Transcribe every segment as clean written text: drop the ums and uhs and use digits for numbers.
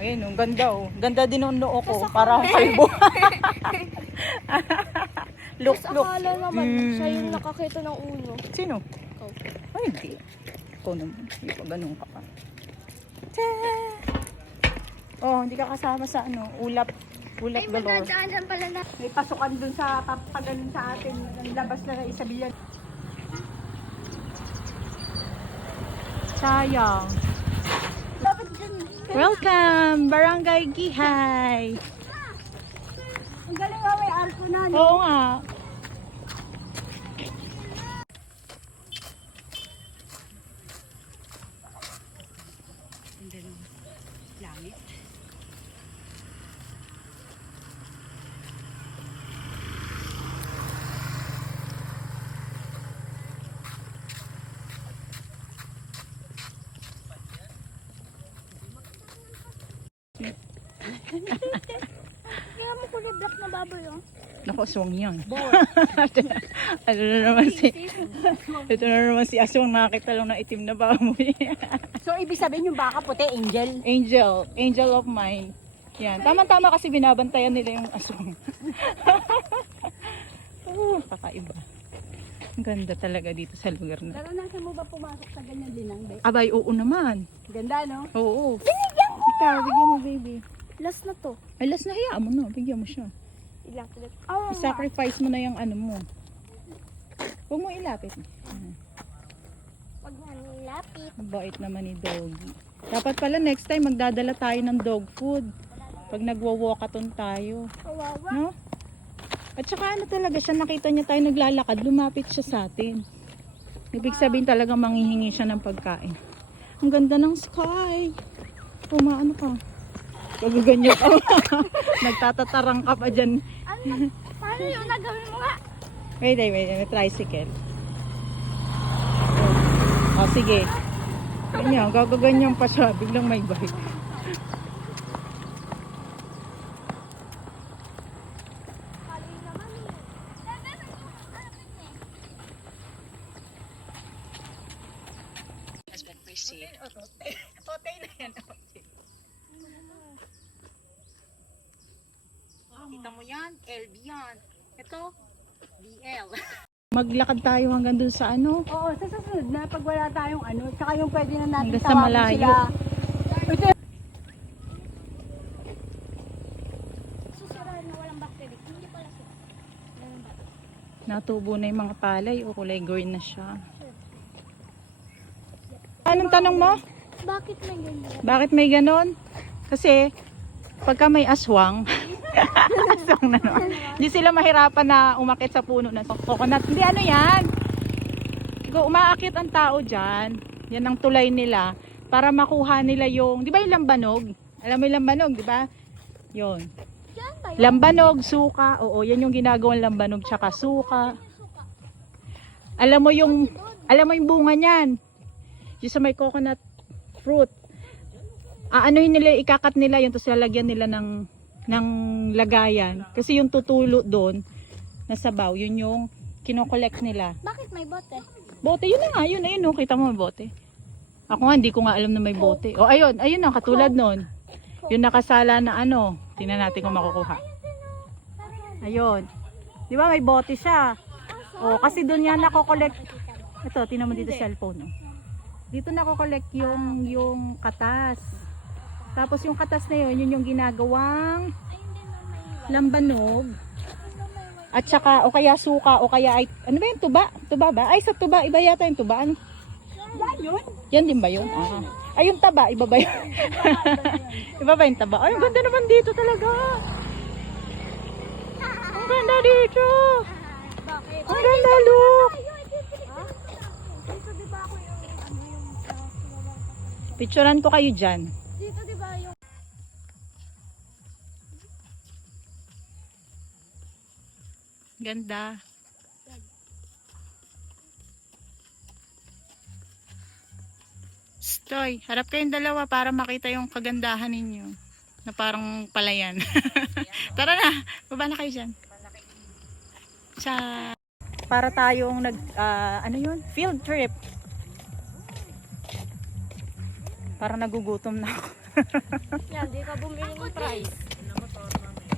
Ayun, ang ganda oh. Ganda din ang noo ko. Parang kalbo. Look. Akala naman, siya yung nakakita ng uno. Sino? Ikaw. Ay, hindi. Ikaw naman. Hindi pa ganun ka pa. Oh, hindi ka kasama sa ano, ulap galore. Dyan pala na. May pasukan dun sa papaganon sa atin. Ang labas na isabihan. Sayang. Welcome, Barangay Gihay. Ang galing nga may arko na. Oo nga. Langit. Kaya mo kulay black na baboy, oh. Naku, aswang yan. Ano na naman ito na naman si aswang, nakakita lang ng itim na baboy. So, ibig sabihin yung baka puti, angel? Angel of mine. Yan, tama-tama kasi binabantayan nila yung aswang. Kakaiba. Ang ganda talaga dito sa lugar na. Naranasan mo ba pumasok sa ganyan linang, babe? Abay, oo naman. Ganda, no? Oo. Ikaw, bigyan mo baby. Last na to. Ay, last na hayaan mo na. Bigyan mo siya. Ilang tulit. Oh, I-sacrifice mo na yung ano mo. Huwag mo ilapit. Wag na nilapit. Mabait naman ni Doggy. Dapat pala next time magdadala tayo ng dog food. Pag nagwa-walkathon tayo. Kawawa. No? At saka ano talaga siya, nakita niya tayo naglalakad, lumapit siya sa atin. Ibig sabihin talaga manghihingi siya ng pagkain. Ang ganda ng sky. Pumaano ka. Gaganyan ka. Nagtatatarang ka pa dyan. Ano? Paano yun? Nagawin mo nga? Wait, may tricycle. O, sige. Ganyan, gagaganyan pa siya. Biglang may bike. Tote na yan. Kita mo yan? LB yan. Ito, BL. Maglakad tayo hanggang dun sa ano? Oo, sa susunod na pag wala tayong ano, tsaka yung pwede na natin Hanggang sa tawagin malayo. sila. Susurahan na walang bacteria. Hindi pala sila. Natubo na yung mga palay o kulay green na siya. Anong tanong mo? Bakit may ganyan? Bakit may ganon? Kasi pagka may aswang, aswang na naman. Hindi sila mahirapan na umakit sa puno ng coconut. Hindi ano yan. Kung umaakit ang tao dyan, yan ang tulay nila para makuha nila yung, di ba yung lambanog? Alam mo yung lambanog, di ba? Yun. Diyan ba yun? Lambanog, suka. Oo, yan yung ginagawang lambanog tsaka suka. Alam mo yung bunga niyan. Yung sa may coconut fruit. Aanohin nila, ikakat nila yun, tapos lalagyan nila ng lagayan. Kasi yung tutulo doon, nasabaw, yun yung kinokollect nila. Bakit may bote? Bote, yun na nga, yun, ayun, no, kita mo may bote. Ako nga, hindi ko nga alam na may bote. O, ayun na, katulad nun. Yung nakasala na ano, tingnan natin kung makukuha. Ayun. Di ba may bote siya? O, kasi doon yan nakokollect. Ito, tingnan mo dito sa cellphone. No? Dito nakokollect yung katas. Tapos yung katas na yun yung ginagawang lambanog. At saka, o kaya suka, o kaya, ano ba yung tuba? Tuba ba? Ay, sa tuba, iba yata yung tuba. Ano? Yan yun? Yan din ba yun? Ah. Ay, yung taba, iba ba yun? Iba ba yung taba? Ay, ang ganda naman dito talaga. Ang ganda dito. Bakit? Ang ganda, look. Dito di ba ako yung Picturean ko kayo dyan. dito di ba yung Ganda. Stoy, harap kayong dalawa para makita yung kagandahan ninyo. Na parang palayan. Tara na, baba na kayo dyan. Sa para tayong ano yun? Field trip. Para nagugutom na ako. yan, di ka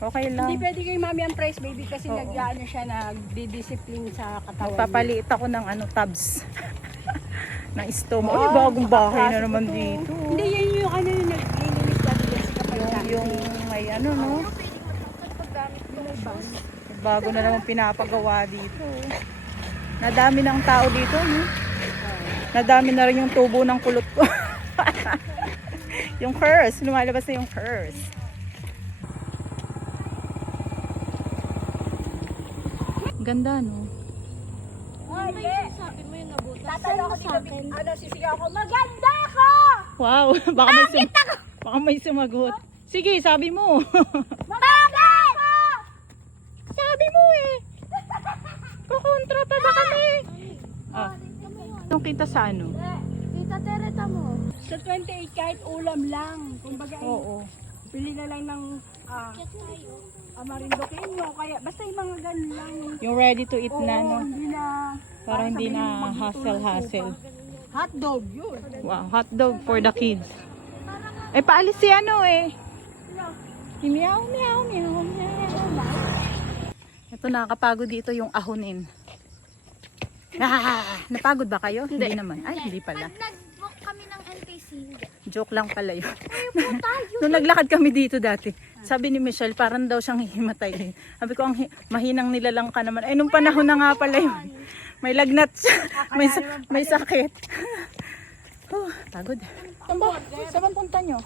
Okay Hindi lang. pwede kay mami ang price baby kasi Oo. nag-ano siya, nagdi-discipline sa katawan. Papalit ako ng tabs. ng stomach. Ay, Wow, bagong bahay na klase naman ko to. dito. Hindi, yan yung ano yung naglilinis dati Jessica pag Yung may ano, no? Bago na naman pinapagawa dito. Nadami ng tao dito, no? Nadami na rin yung tubo ng kulot ko. yung curse. Lumalabas na yung curse. Ganda, no? Sabi mo yung nabutas. Tatalo ako dito, ano, sisigaw ako, maganda ko! Wow, baka may sumagot. Sige, sabi mo. Maganda ko! Sabi mo eh. Kukontrata na kami. Ah. Anong kita sa ano? Tita, tereta mo. Sa 28 kahit ulam lang. Kumbaga, Oo. pili na lang ng amarindoqueño. Kaya basta yung mga ganun lang. Yung ready to eat na, no? Hindi na. Para hindi na hassle-hassle. Hotdog yun. Wow, hot dog for the kids. Eh, paalis si ano eh. Meow, meow, meow, meow. Ito, nakakapagod dito yung ahonin. Napagod ba kayo? Hindi naman. Ay, hindi pala. Nag-book kami ng NTC. Joke lang pala yun. Nung naglakad kami dito dati, sabi ni Michelle, parang daw siyang hihimatay. Sabi ko, mahinang nilalang ka naman. Ay, nung panahon na nga pala yun. May lagnat siya. May sakit. Pagod. Saan punta nyo?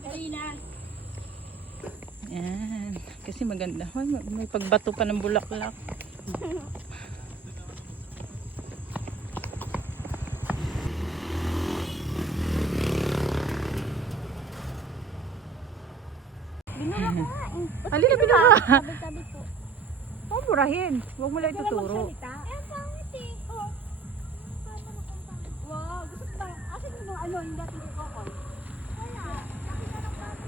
Karina. Yan. Kasi maganda. May pagbato pa ng bulaklak. Binura ko nga eh. Alin na pinaka? Tabi-tabi po. Oh, murahin. Huwag mo lang ituturo. Eh, ang pangit eh. Oh. Paano mo kung pangit? Wow, gusto ko ba? Asan yung ano, yung dating ko ko? Wala. Nakita ng pangit.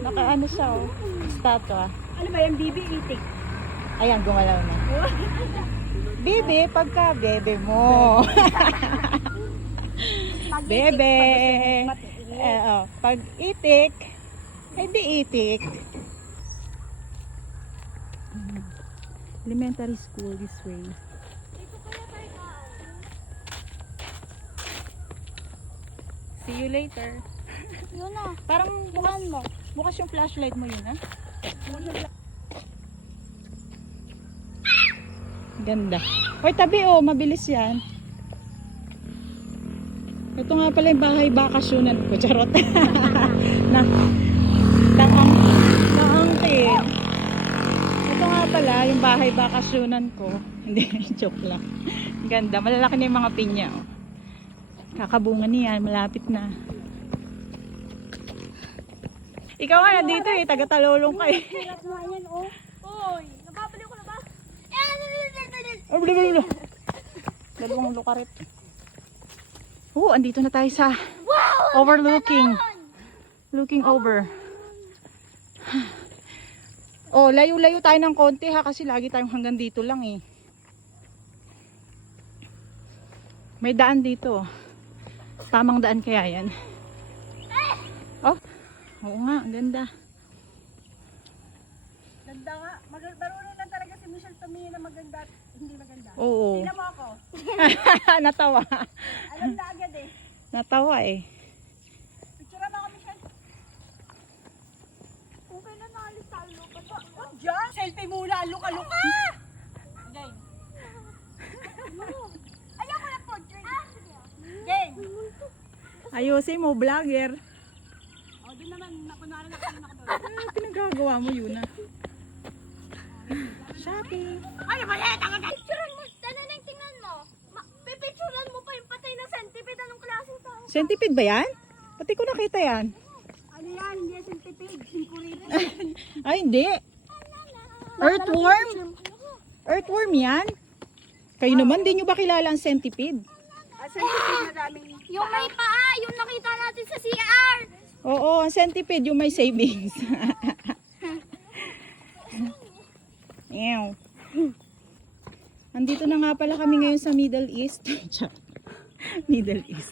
Nakaano siya oh. Statue. Ano ba yung BB eating? Ayan, gumalaw na. Bebe, pagka bebe mo. Bebe. Pag itik, ay di itik. Elementary school this way. See you later. Yun na. Parang bukas yung flashlight mo yun, ha? Ganda. Hoy, tabi oh, mabilis yan. Ito nga pala yung bahay bakasyonan ko. Charot. Naangkin. Ito nga pala yung bahay bakasyonan ko. Hindi, joke lang. Ganda. Malalaki na yung mga pinya. Oh. Kakabunga niyan. Malapit na. Ikaw nga nandito eh. Taga-talolong ka eh. Hirap nga yan, oh. Oy, nababaliw ko na ba? Oh, blablabla. Dalawang lukarit. Oh, andito na tayo sa overlooking. Looking over. Oh, layo-layo tayo ng konti ha kasi lagi tayong hanggang dito lang eh. May daan dito. Tamang daan kaya yan. Oh, oo nga, ang ganda. Ganda nga. Marunong lang talaga si Michelle tumingin na maganda at hindi maganda. Oo. Tingnan mo ako. Natawa. Alam na agad eh. Natawa eh. Picture mo ako, Michelle. Kung kailan naalis sa lupa pa. Oh, dyan! Selfie muna, luka-luka! Gang. Ayoko na portrait. Gang. Ayusin mo, vlogger. O, doon naman, nakunwari na kami ako doon. Pinagagawa mo yun ah. Shopping. Ay, mali! Tanga ka! Picturean mo. Tananang tingnan mo. Pipicturean mo pa yung patay ng centipede. Anong klaseng tao? Centipede ba yan? Pati ko nakita yan. Ano yan? Hindi yan centipede. Sinkurito. Ay, hindi. Earthworm? Earthworm yan? Kayo naman, di nyo ba kilala ang centipede? Centipede na daming Yung may paa. Yung nakita natin sa CR. Oo, ang centipede yung may savings. Ew. Andito na nga pala kami ngayon sa Middle East. Middle East.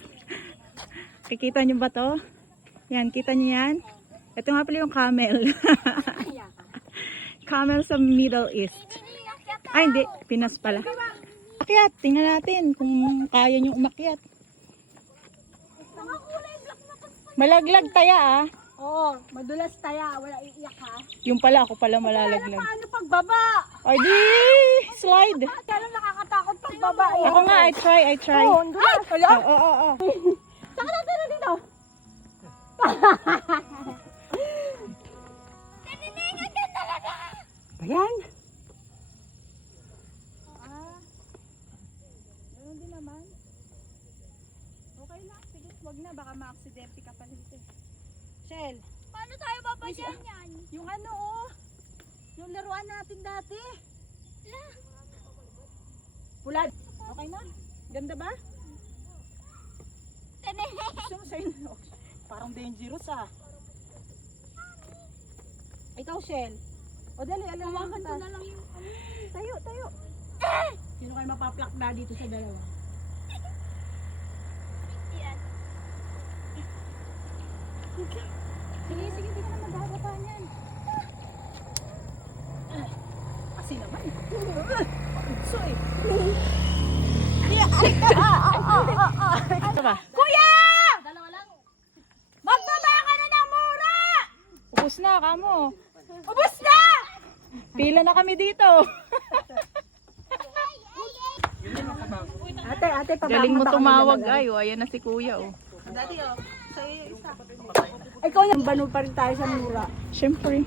Kikita nyo ba to? Yan, kita niyo yan? Ito nga pala yung camel. Camel sa Middle East. Ay, hindi. Pinas pala. Akyat. Tingnan natin kung kaya nyo umakyat. Malaglag taya ah. Oo, madulas taya. Wala iiyak ha. Yung pala, ako pala malalaglag. Paano pagbaba? Ay, di! Slide. Kaya nakakatakot pagbaba. Ako nga, I try. Oo, ang dulas. Wala? Oo. Saan ka natin dito? Ayan. Meron din naman. Okay lang, sige, wag na, baka ma-aksidente ka pa dito. Shell, Paano tayo babasyan yan? yung ano oh, yung laruan natin dati. Pulad. Okay na? Ganda ba? Gusto mo sa'yo? Parang dangerous ah. Ikaw, Shell. O dali, alam mo Hawakan ko na lang yung Tayo. Sino kayo mapaplakda dito sa dalawa? yan. Sige, hindi ka na magagapa niyan. Kasi naman. So eh. Ito ba? Kuya! Dalawa lang. Magbaba ka na ng mura! Ubus na, kamo. Ubus na! Pila na kami dito. Ate, Galing mo tumawag ay. Ayan na si kuya oh. Daddy, oh. Sa'yo isa. Ikaw yung banu pa rin tayo sa mura. Siyempre.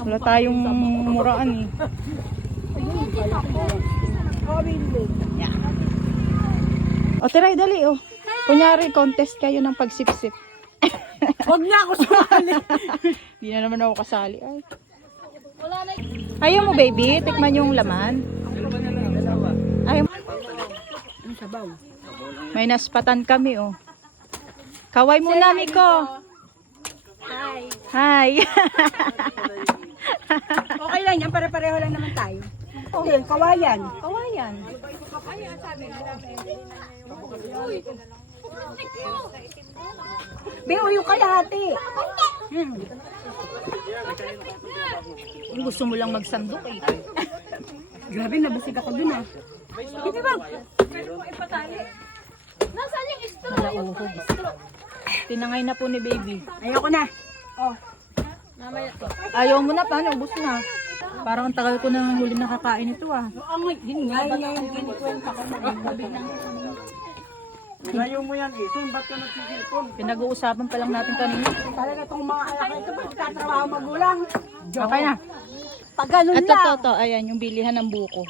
Wala tayong muraan eh. Oh, really? O tiray, dali oh. Kunyari, contest kayo ng pagsipsip. Huwag na ako sumali. Hindi na naman ako kasali. Ay. Wala na. Ayaw mo baby, tikman yung laman. Ayaw mo. May naspatan kami oh. Kaway muna, Miko. Hi. Hi. Okay lang yan, pare-pareho lang naman tayo. Okay, kawayan. Kawayan. Beo yung kalahati. Kung gusto mo lang magsandok eh. Grabe, nabusig ako dun ah. Hindi ba? Nasaan yung straw? Malauhog. Tinangay na po ni baby. Ayoko na. Oh. Ayaw mo na, paano? Ubus na. Parang ang tagal ko na huli nakakain ito ah. Yun nga yung kinikwenta ko na gabi ng Ayaw mo yan, Ison. Ba't ka nagsisilpon? Pinag-uusapan pa lang natin kanina. talaga itong mga anak na ito, pagkatrabaho magulang. Okay na. Pag ganun At lang. to. Ayan, yung bilihan ng buko.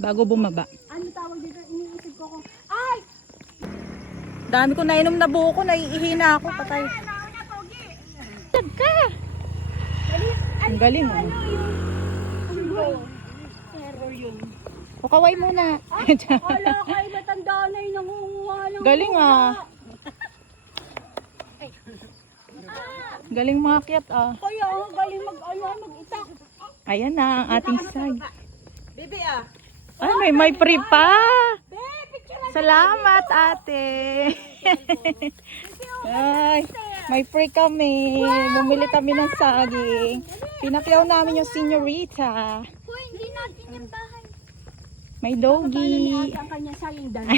Bago bumaba. Ano tawag dito? Iniisip ko. Ay! Dami ko nainom na buko, naiihina ako. Patay. Ka! Ang galing oh. Terror yun. O kaway muna. Wala kayo matanda na yung nangunguha ng Galing ah. Galing maakyat ah. Kaya ang galing mag-itak. Ayan na ang ating sag. Bibi ah. Ay, may free pa. Be, picture Salamat ate. Ay, may free kami. Bumili kami ng saging. Pinakyaw namin yung senyorita. Hoy, hindi natin yung bahay. May doggy. ang kanya sayang dan.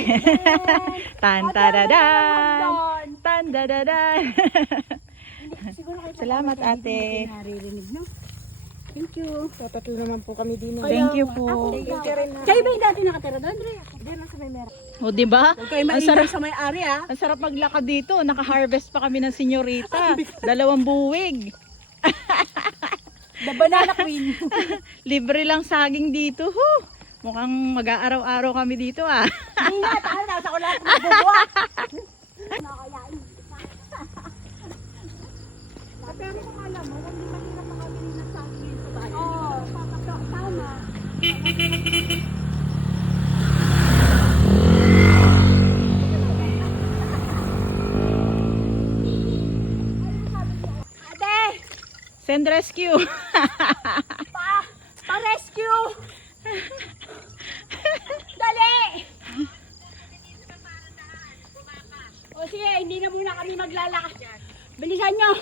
Tan tadadan. Tan tadadan. Salamat ate. Naririnig no? Thank you. Tatatlo naman po kami din. Thank you po. Kayo ba yung dati nakatira doon, Dre? Hindi na sa may mera. O di ba? Huwag kayo Ang maingay sarap, sa may-ari ah. ang sarap maglakad dito. Naka-harvest pa kami ng senyorita. 2 buwig. The banana queen. Libre lang saging dito. Huh. Mukhang mag-aaraw-araw kami dito ah. Hindi nga, tayo nasa ko lahat magbubuhat. Pero kung alam mo, hindi mahirap makabili ng saging sa bahay. Oo, tama. Ate, Send rescue. pa-rescue! Dali! na kami maglalakad. Bilisan nyo.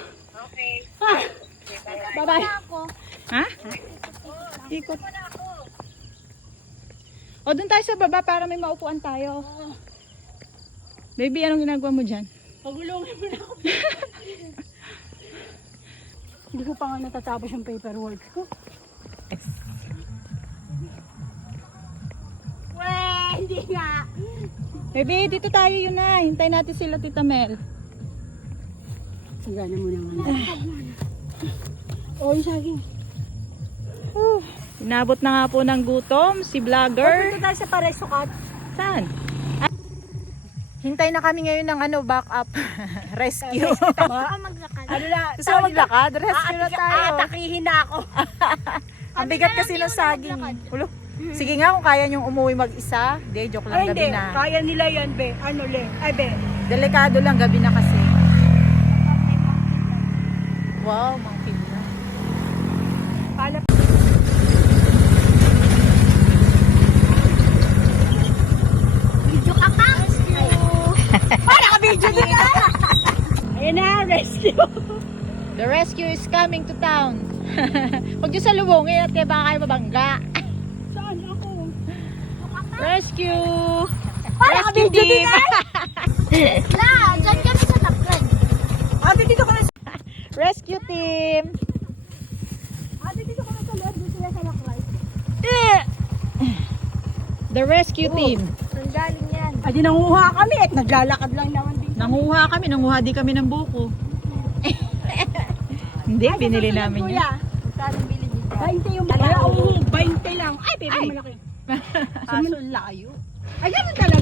Okay. Bye-bye. Ha? Ikot. O, doon tayo sa baba para may maupuan tayo. Baby, anong ginagawa mo dyan? Pagulungin mo na ako. Hindi ko pa nga natatapos yung paperwork ko. Weh, hindi nga. Baby, dito tayo yun na. Hintay natin sila, Tita Mel. Sagana mo naman. Oh, yung saging. Inabot na nga po ng gutom si vlogger. Punta tayo sa Paresukat. Saan? Hintay na kami ngayon ng ano, backup. Rescue. Ano na? Gusto mo maglakad? Rescue na tayo. Aatakihin na ako. Ang bigat kasi ng saging. Ulo. Sige nga kung kaya niyong umuwi mag-isa. Hindi, joke lang, Ay, gabi hindi. na. Kaya nila yan, be. Ano, le? Ay, be. Delikado lang, gabi na kasi. Wow, monkey na. Palap. Video ka pa? Para ka video din na! Ayan na, rescue. The rescue is coming to town. Huwag niyo salubungin at kaya baka kayo mabangga. Saan ako? Rescue! Para ka video din na! La, dyan kami sa taplan. Ate, dito ka na sa... Rescue team! Ate, dito ka na sa loob. Doon sila sa lakray. The rescue team. Saan galing yan? Adi, nanguha kami at naglalakad lang naman din. Nanguha di kami ng buko. Hindi, binili namin yun. Kuya, Saan bili dito? 20 yung malaki. Oo, 20 lang. Ay, pero Ay. malaki. Kaso layo. Ay, ganun talaga.